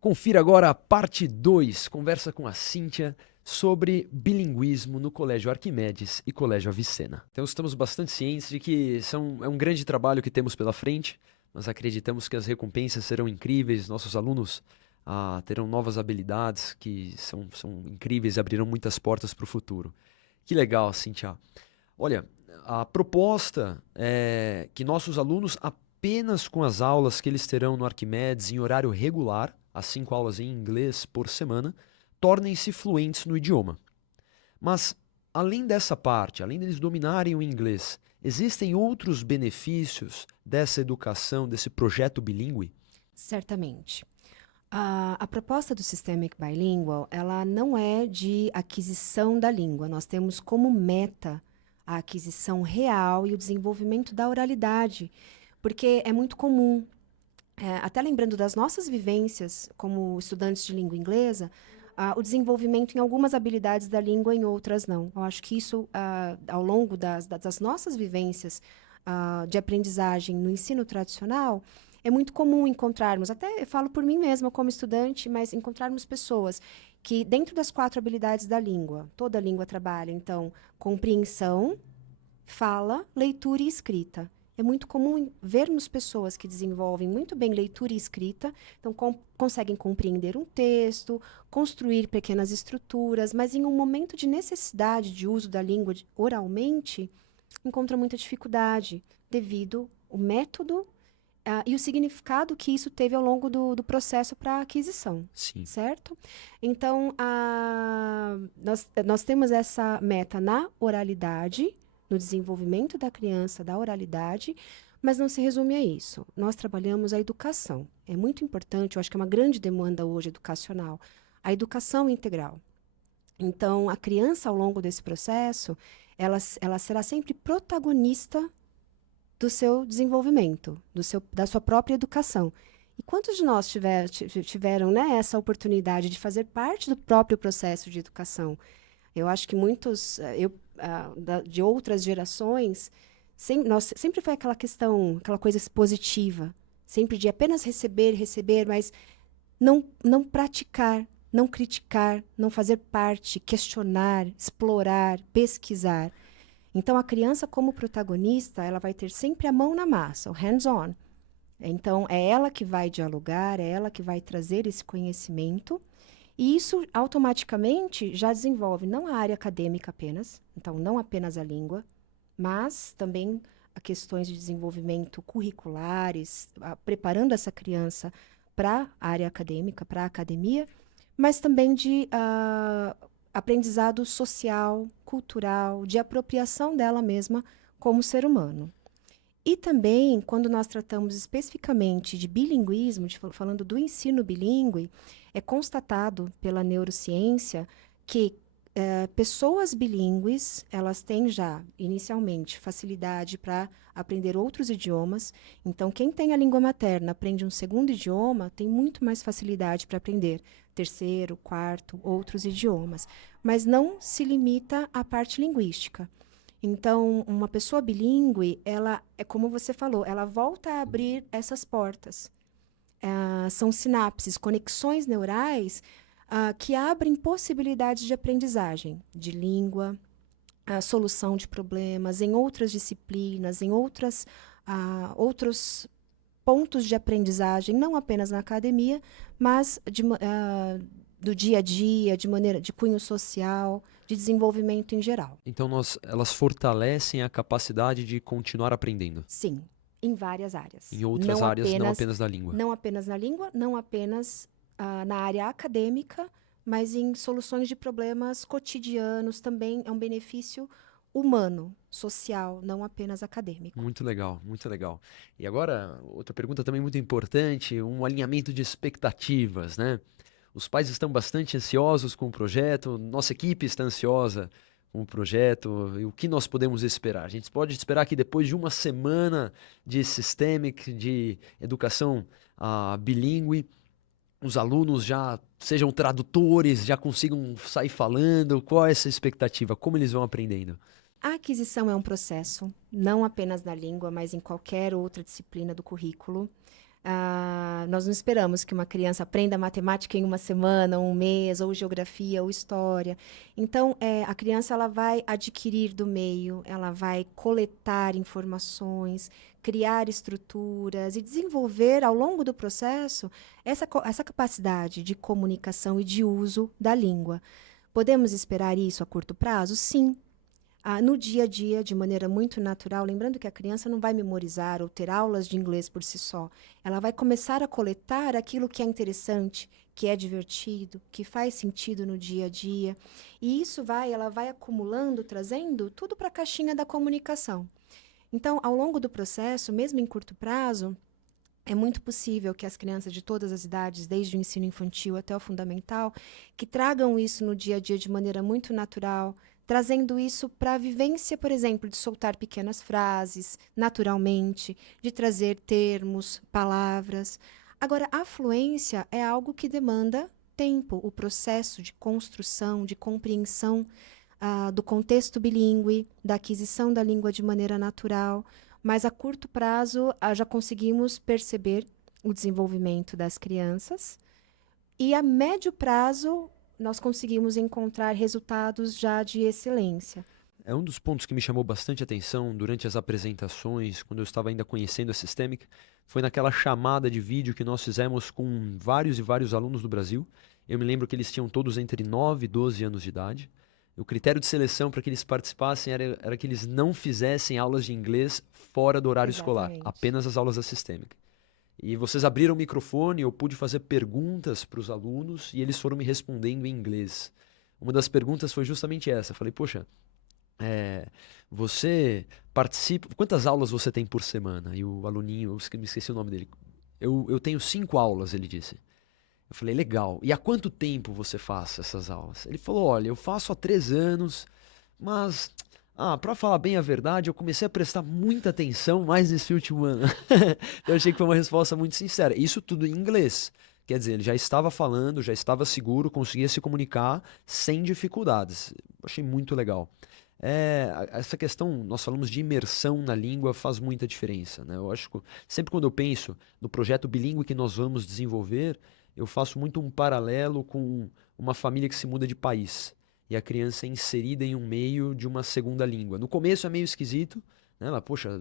Confira agora a parte 2, conversa com a Cíntia sobre bilinguismo no Colégio Arquimedes e Colégio Avicena. Então estamos bastante cientes de que é um grande trabalho que temos pela frente, nós acreditamos que as recompensas serão incríveis, nossos alunos terão novas habilidades que são incríveis e abrirão muitas portas para o futuro. Que legal, Cíntia. Olha, a proposta é que nossos alunos, apenas com as aulas que eles terão no Arquimedes em horário regular, as 5 aulas em inglês por semana, tornem-se fluentes no idioma. Mas, além dessa parte, além deles dominarem o inglês, existem outros benefícios dessa educação, desse projeto bilíngue? Certamente. A proposta do Systemic Bilingual, ela não é de aquisição da língua. Nós temos como meta a aquisição real e o desenvolvimento da oralidade, porque é muito comum, até lembrando das nossas vivências como estudantes de língua inglesa, o desenvolvimento em algumas habilidades da língua, em outras não. Eu acho que isso, ao longo das nossas vivências de aprendizagem no ensino tradicional, é muito comum encontrarmos, até eu falo por mim mesma como estudante, mas encontrarmos pessoas que, dentro das 4 habilidades da língua, toda língua trabalha, então, compreensão, fala, leitura e escrita. É muito comum vermos pessoas que desenvolvem muito bem leitura e escrita, então conseguem compreender um texto, construir pequenas estruturas, mas em um momento de necessidade de uso da língua oralmente, encontra muita dificuldade devido ao método e o significado que isso teve ao longo do processo para aquisição, Sim. certo? Então, nós temos essa meta na oralidade, no desenvolvimento da criança, da oralidade, mas não se resume a isso. Nós trabalhamos a educação. É muito importante, eu acho que é uma grande demanda hoje educacional, a educação integral. Então, a criança, ao longo desse processo, ela será sempre protagonista do seu desenvolvimento, da sua própria educação. E quantos de nós tiveram, né, essa oportunidade de fazer parte do próprio processo de educação? Eu acho que muitos, de outras gerações, sempre foi aquela questão, aquela coisa positiva, sempre de apenas receber, receber, mas não praticar, não criticar, não fazer parte, questionar, explorar, pesquisar. Então, a criança, como protagonista, ela vai ter sempre a mão na massa, o hands-on. Então, é ela que vai dialogar, é ela que vai trazer esse conhecimento. E isso, automaticamente, já desenvolve não a área acadêmica apenas, então, não apenas a língua, mas também a questões de desenvolvimento curriculares, preparando essa criança para a área acadêmica, para a academia, mas também de aprendizado social, cultural, de apropriação dela mesma como ser humano. E também, quando nós tratamos especificamente de bilinguismo, falando do ensino bilíngue, é constatado pela neurociência que pessoas bilíngues, elas têm já, inicialmente, facilidade para aprender outros idiomas. Então, quem tem a língua materna aprende um segundo idioma, tem muito mais facilidade para aprender terceiro, quarto, outros idiomas. Mas não se limita à parte linguística. Então, uma pessoa bilíngue, ela, é como você falou, ela volta a abrir essas portas. São sinapses, conexões neurais que abrem possibilidades de aprendizagem, de língua, a solução de problemas em outras disciplinas, em outros pontos de aprendizagem, não apenas na academia, mas do dia a dia, de maneira de cunho social, de desenvolvimento em geral. Então elas fortalecem a capacidade de continuar aprendendo Sim, em várias áreas. em outras áreas, não apenas da língua. Não apenas na língua, não apenas na área acadêmica, mas em soluções de problemas cotidianos também é um benefício humano, social, não apenas acadêmico. Muito legal, muito legal. E agora, outra pergunta também muito importante, um alinhamento de expectativas, né? Os pais estão bastante ansiosos com o projeto, nossa equipe está ansiosa com o projeto, e o que nós podemos esperar? A gente pode esperar que depois de uma semana de systemic, de educação bilíngue, os alunos já sejam tradutores, já consigam sair falando? Qual é essa expectativa? Como eles vão aprendendo? A aquisição é um processo, não apenas na língua, mas em qualquer outra disciplina do currículo. Nós não esperamos que uma criança aprenda matemática em uma semana, um mês, ou geografia, ou história. Então, a criança ela vai adquirir do meio, ela vai coletar informações, criar estruturas e desenvolver ao longo do processo essa capacidade de comunicação e de uso da língua. Podemos esperar isso a curto prazo? Sim. No dia a dia, de maneira muito natural, lembrando que a criança não vai memorizar ou ter aulas de inglês por si só. Ela vai começar a coletar aquilo que é interessante, que é divertido, que faz sentido no dia a dia. E isso ela vai acumulando, trazendo tudo para a caixinha da comunicação. Então, ao longo do processo, mesmo em curto prazo, é muito possível que as crianças de todas as idades, desde o ensino infantil até o fundamental, que tragam isso no dia a dia de maneira muito natural, trazendo isso para a vivência, por exemplo, de soltar pequenas frases naturalmente, de trazer termos, palavras. Agora, a fluência é algo que demanda tempo, o processo de construção, de compreensão do contexto bilíngue, da aquisição da língua de maneira natural, mas a curto prazo já conseguimos perceber o desenvolvimento das crianças e a médio prazo nós conseguimos encontrar resultados já de excelência. É um dos pontos que me chamou bastante atenção durante as apresentações, quando eu estava ainda conhecendo a Systemic, foi naquela chamada de vídeo que nós fizemos com vários e vários alunos do Brasil. Eu me lembro que eles tinham todos entre 9 e 12 anos de idade. O critério de seleção para que eles participassem era que eles não fizessem aulas de inglês fora do horário escolar, apenas as aulas da Systemic. E vocês abriram o microfone, eu pude fazer perguntas para os alunos e eles foram me respondendo em inglês. Uma das perguntas foi justamente essa. Eu falei, poxa, você participa... Quantas aulas você tem por semana? E o aluninho, eu me esqueci o nome dele. Eu tenho 5 aulas, ele disse. Eu falei, legal. E há quanto tempo você faz essas aulas? Ele falou, olha, eu faço há 3 anos, mas... para falar bem a verdade, eu comecei a prestar muita atenção mais nesse último ano. Eu achei que foi uma resposta muito sincera. Isso tudo em inglês. Quer dizer, ele já estava falando, já estava seguro, conseguia se comunicar sem dificuldades. Eu achei muito legal. Essa questão, nós falamos de imersão na língua, faz muita diferença, né? Eu acho que sempre quando eu penso no projeto bilíngue que nós vamos desenvolver, eu faço muito um paralelo com uma família que se muda de país e a criança é inserida em um meio de uma segunda língua. No começo é meio esquisito, né? Mas, poxa,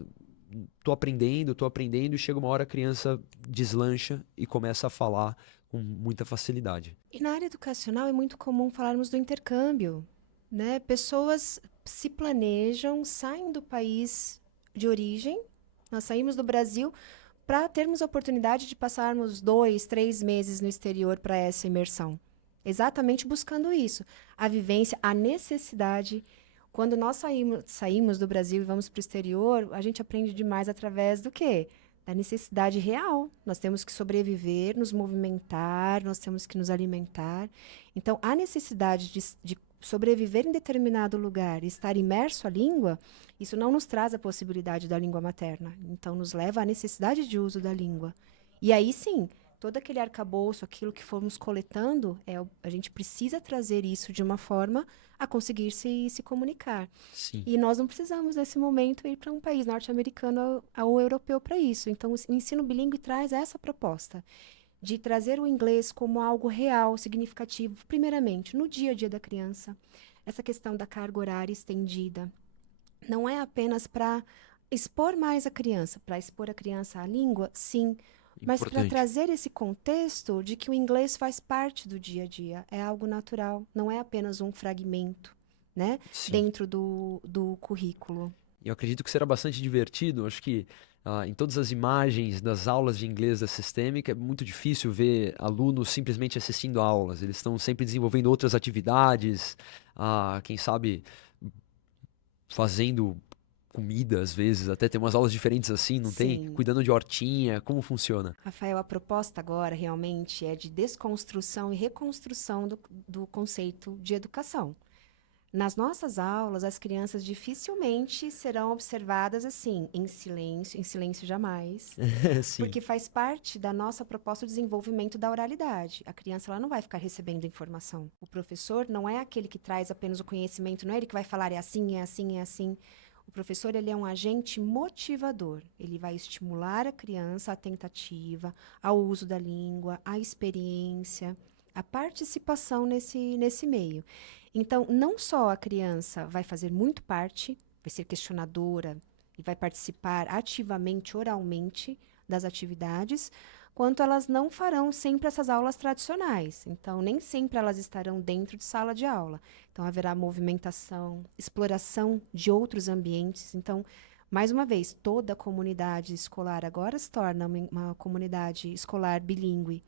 tô aprendendo e chega uma hora a criança deslancha e começa a falar com muita facilidade. E na área educacional é muito comum falarmos do intercâmbio, né? Pessoas se planejam, saem do país de origem, nós saímos do Brasil para termos a oportunidade de passarmos 2, 3 meses no exterior para essa imersão. Exatamente buscando isso, a vivência, a necessidade. Quando nós saímos do Brasil e vamos para o exterior, a gente aprende demais através do quê? Da necessidade real. Nós temos que sobreviver, nos movimentar, nós temos que nos alimentar. Então, a necessidade de sobreviver em determinado lugar e estar imerso à língua, isso não nos traz a possibilidade da língua materna. Então, nos leva à necessidade de uso da língua. E aí, sim, todo aquele arcabouço, aquilo que fomos coletando, a gente precisa trazer isso de uma forma a conseguir se comunicar. Sim. E nós não precisamos, nesse momento, ir para um país norte-americano ou europeu para isso. Então, o ensino bilíngue traz essa proposta de trazer o inglês como algo real, significativo, primeiramente, no dia a dia da criança. Essa questão da carga horária estendida não é apenas para expor mais a criança, para expor a criança à língua, sim, mas para trazer esse contexto de que o inglês faz parte do dia a dia, é algo natural, não é apenas um fragmento, né, dentro do currículo. Eu acredito que será bastante divertido, acho que em todas as imagens das aulas de inglês da Systemic é muito difícil ver alunos simplesmente assistindo aulas, eles estão sempre desenvolvendo outras atividades, quem sabe fazendo comida, às vezes, até tem umas aulas diferentes assim, não tem? Cuidando de hortinha, como funciona? Rafael, a proposta agora realmente é de desconstrução e reconstrução do conceito de educação. Nas nossas aulas, as crianças dificilmente serão observadas assim, em silêncio jamais, porque faz parte da nossa proposta de desenvolvimento da oralidade. A criança ela não vai ficar recebendo informação. O professor não é aquele que traz apenas o conhecimento, não é ele que vai falar é assim, é assim, é assim. O professor, ele é um agente motivador. Ele vai estimular a criança à tentativa, ao uso da língua, à experiência, à participação nesse meio. Então, não só a criança vai fazer muito parte, vai ser questionadora e vai participar ativamente, oralmente, das atividades, quanto elas não farão sempre essas aulas tradicionais. Então, nem sempre elas estarão dentro de sala de aula. Então, haverá movimentação, exploração de outros ambientes. Então, mais uma vez, toda a comunidade escolar agora se torna uma comunidade escolar bilíngue.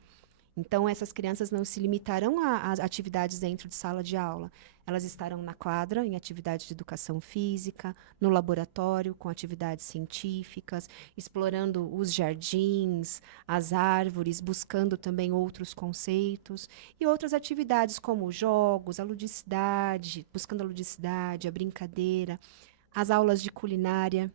Então, essas crianças não se limitarão a atividades dentro de sala de aula. Elas estarão na quadra, em atividades de educação física, no laboratório, com atividades científicas, explorando os jardins, as árvores, buscando também outros conceitos, e outras atividades como jogos, a ludicidade, buscando a ludicidade, a brincadeira, as aulas de culinária.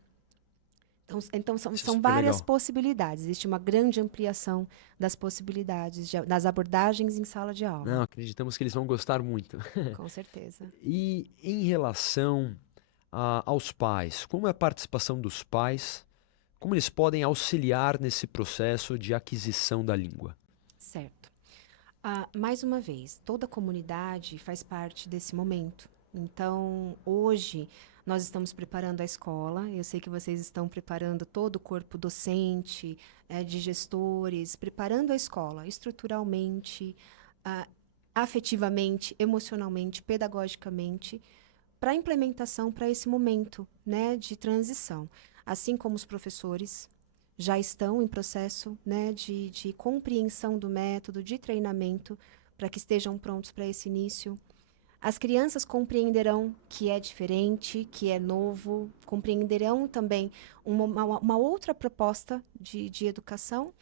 Então Isso é são super várias legal. possibilidades. Existe uma grande ampliação das possibilidades, das abordagens em sala de Não, aula. acreditamos que eles vão gostar muito. Com certeza. E em relação aos pais, como é a participação dos pais? Como eles podem auxiliar nesse processo de aquisição da língua? Certo. Mais uma vez, toda a comunidade faz parte desse momento. Então, hoje, nós estamos preparando a escola. Eu sei que vocês estão preparando todo o corpo docente, de gestores, preparando a escola estruturalmente, ah, afetivamente, emocionalmente, pedagogicamente, para a implementação para esse momento, né, de transição. Assim como os professores já estão em processo, né, de compreensão do método, de treinamento, para que estejam prontos para esse início. As crianças compreenderão que é diferente, que é novo, compreenderão também uma outra proposta de educação,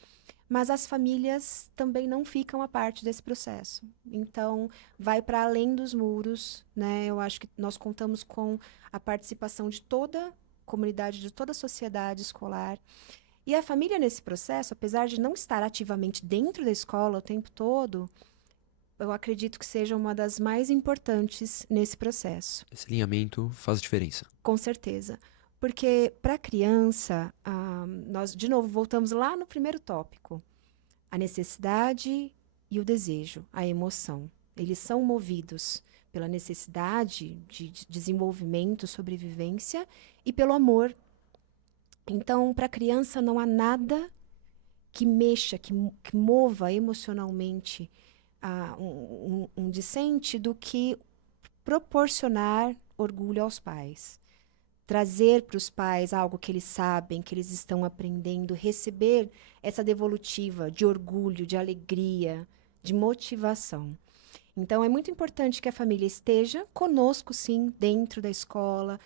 mas as famílias também não ficam à parte desse processo. Então, vai para além dos muros, né? Eu acho que nós contamos com a participação de toda a comunidade, de toda a sociedade escolar. E a família, nesse processo, apesar de não estar ativamente dentro da escola o tempo todo, eu acredito que seja uma das mais importantes nesse processo. Esse alinhamento faz diferença. Com certeza. Porque para a criança, nós, de novo, voltamos lá no primeiro tópico. A necessidade e o desejo, a emoção. Eles são movidos pela necessidade de desenvolvimento, sobrevivência e pelo amor. Então, para a criança, não há nada que mexa, que mova emocionalmente um discente do que proporcionar orgulho aos pais. Trazer para os pais algo que eles sabem, que eles estão aprendendo, receber essa devolutiva de orgulho, de alegria, de motivação. Então, é muito importante que a família esteja conosco, sim, dentro da escola,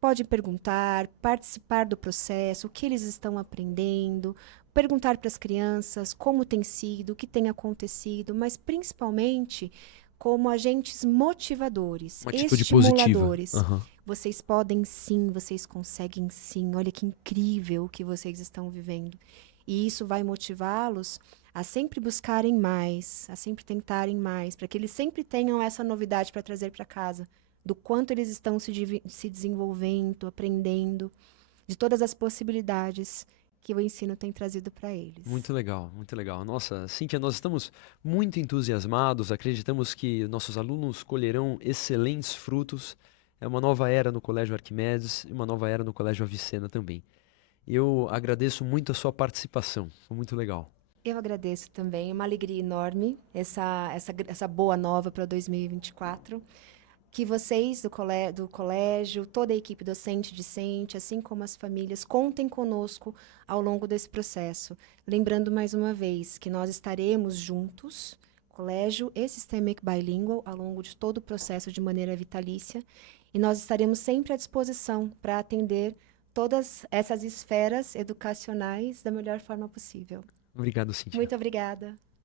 pode perguntar, participar do processo, o que eles estão aprendendo, perguntar para as crianças como tem sido, o que tem acontecido, mas principalmente como agentes motivadores, Uma atitude positiva. estimuladores. Aham. Vocês podem sim, vocês conseguem sim. Olha que incrível o que vocês estão vivendo. E isso vai motivá-los a sempre buscarem mais, a sempre tentarem mais, para que eles sempre tenham essa novidade para trazer para casa, do quanto eles estão se desenvolvendo, aprendendo, de todas as possibilidades que o ensino tem trazido para eles. Muito legal, muito legal. Nossa, Cíntia, nós estamos muito entusiasmados, acreditamos que nossos alunos colherão excelentes frutos. É uma nova era no Colégio Arquimedes e uma nova era no Colégio Avicena também. Eu agradeço muito a sua participação, foi muito legal. Eu agradeço também, é uma alegria enorme essa boa nova para 2024. Que vocês do colégio, toda a equipe docente, discente, assim como as famílias, contem conosco ao longo desse processo. Lembrando mais uma vez que nós estaremos juntos, colégio e Systemic Bilingual, ao longo de todo o processo de maneira vitalícia, e nós estaremos sempre à disposição para atender todas essas esferas educacionais da melhor forma possível. Obrigado, Cíntia. Muito obrigada.